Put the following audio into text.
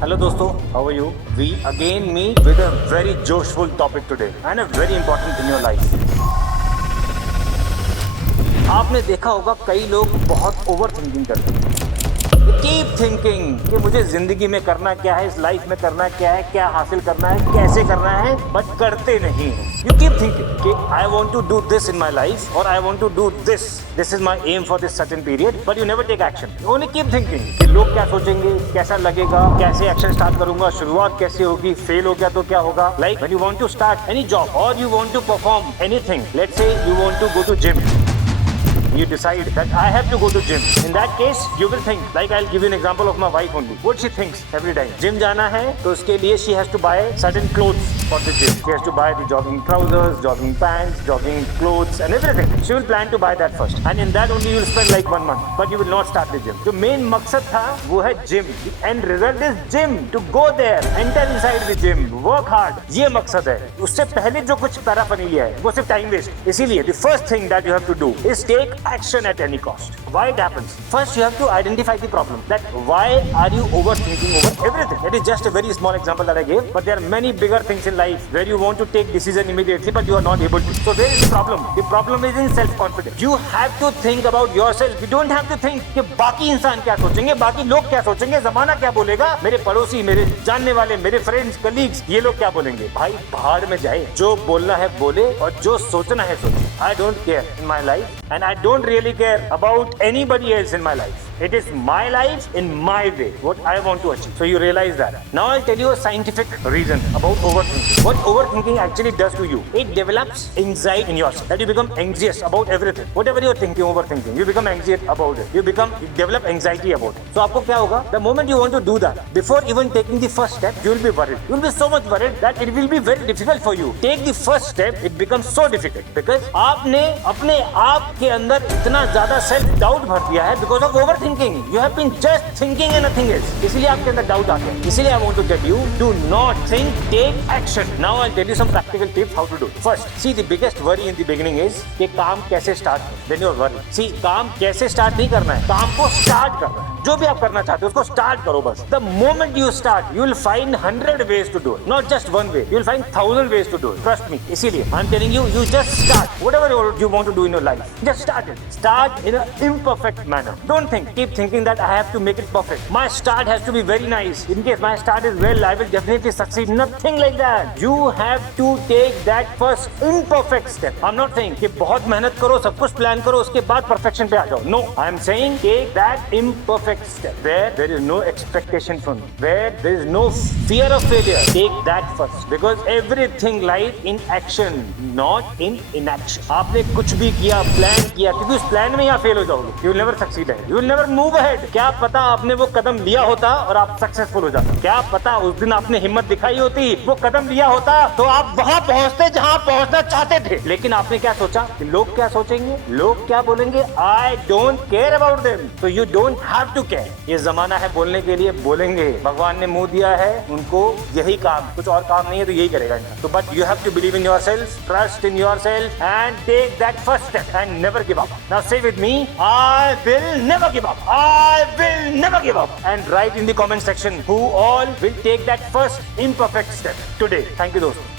Hello दोस्तों, how are you? We again meet with a very joshful topic today and a very important in your life. आपने देखा होगा कई लोग बहुत ओवर थिंकिंग करते हैं। कीप थिंकिंग कि मुझे जिंदगी में करना क्या है, इस लाइफ में करना क्या है, क्या हासिल करना है, कैसे करना है, बट करते नहीं हैं। यू कीप थिंकिंग कि I want to do this in my life और I want to do this is my aim for this certain period, but you never take action. You only keep thinking कि लोग क्या सोचेंगे, कैसा लगेगा, कैसे action start करूंगा, शुरुआत कैसे होगी, फेल हो गया तो क्या होगा। Like when you want to start any job और you want to perform anything, let's say you want to go to gym, you decide that I have to go to gym. In that case, you will think, like I'll give you an example of my wife only. What she thinks every time. Gym जाना है तो उसके लिए she has to buy certain clothes for the gym. She has to buy the jogging trousers, jogging pants, jogging clothes and everything. She will plan to buy that first. And in that only you will spend like 1 month. But you will not start the gym. जो main मकसद था वो है gym. The end result is gym. To go there, enter inside the gym, work hard. ये मकसद है. उससे पहले जो कुछ पैराफर्नालिया है वो सिर्फ टाइम वेस्ट. इसीलिए the first thing that you have to do is take action at any cost. Why it happens? First, you have to identify the problem. That why are you overthinking over everything? That is just a very small example that I gave. But there are many bigger things in life where you want to take decision immediately, but you are not able to. So where is the problem? The problem is in self-confidence. You have to think about yourself. You don't have to think कि बाकी इंसान क्या सोचेंगे, बाकी लोग क्या सोचेंगे, जमाना क्या बोलेगा, मेरे पड़ोसी, मेरे जानने वाले, मेरे फ्रेंड्स, कलीग्स, ये लोग क्या बोलेंगे। भाई भाड़ में जाए, जो बोलना है बोले और जो सोचना है सोचे. I don't care in my life, and I don't really care about anybody else in my life. It is my life in my way, what I want to achieve. So you realize that. Now I'll tell you a scientific reason about overthinking. What overthinking actually does to you, it develops anxiety in yourself. That you become anxious about everything. Whatever you're thinking, overthinking, you become anxious about it. You develop anxiety about it. So आपको क्या होगा? The moment you want to do that, before even taking the first step, you will be worried. You will be so much worried that it will be very difficult for you. Take the first step, it becomes so difficult because आपने अपने आप के अंदर इतना ज्यादा self doubt भर दिया है because of overthinking. You have been just thinking and nothing else. इसलिए आपके अंदर डाउट आ गया. इसीलिए I want to tell you, do not think, take action. Now I'll tell you some practical tips how to do. First, see the biggest worry in the beginning is कि काम कैसे start हो. Then you're worried. See, काम कैसे start नहीं करना है, काम को start करना है. जो भी आप करना चाहते हो उसको start करो बस. The moment you start, you will find 100 ways to do it. Not just one way. You will find 1,000 ways to do it. Trust me. इसीलिए I'm telling you, you just start. Whatever you want to do in your life, just start it. Start in an imperfect manner. Don't think. Keep thinking that I have to make it perfect. My start has to be very nice. In case my start is well, I will definitely succeed. Nothing like that. You have to take that first imperfect step. I'm not saying कि बहुत मेहनत करो, सब कुछ plan करो, उसके बाद perfection पे आ जाओ. No, I am saying take that imperfect step where there is no expectation from you, where there is no fear of failure. Take that first because everything lies in action, not in inaction. आपने कुछ भी किया, plan किया, क्योंकि उस plan में यहाँ fail हो जाओगे. You will never succeed. You will never move ahead. क्या पता आपने वो कदम लिया होता और आप सक्सेसफुल हो जाते. क्या पता उस दिन आपने हिम्मत दिखाई होती, वो कदम लिया होता तो आप वहां पहुंचते जहां पहुंचना चाहते थे. लेकिन आपने क्या सोचा कि लोग क्या सोचेंगे, लोग क्या बोलेंगे. I don't care about them. तो you don't have to care. ये जमाना है बोलने के लिए, बोलेंगे. भगवान ने मुंह दिया है, उनको यही काम, कुछ और काम नहीं है तो यही करेगा. तो but you have to believe in yourself, trust in yourself and take that first step and never give up. Now say with me, I will never give up. I will never give up. And write in the comment section who all will take that first imperfect step today. Thank you दोस्तों.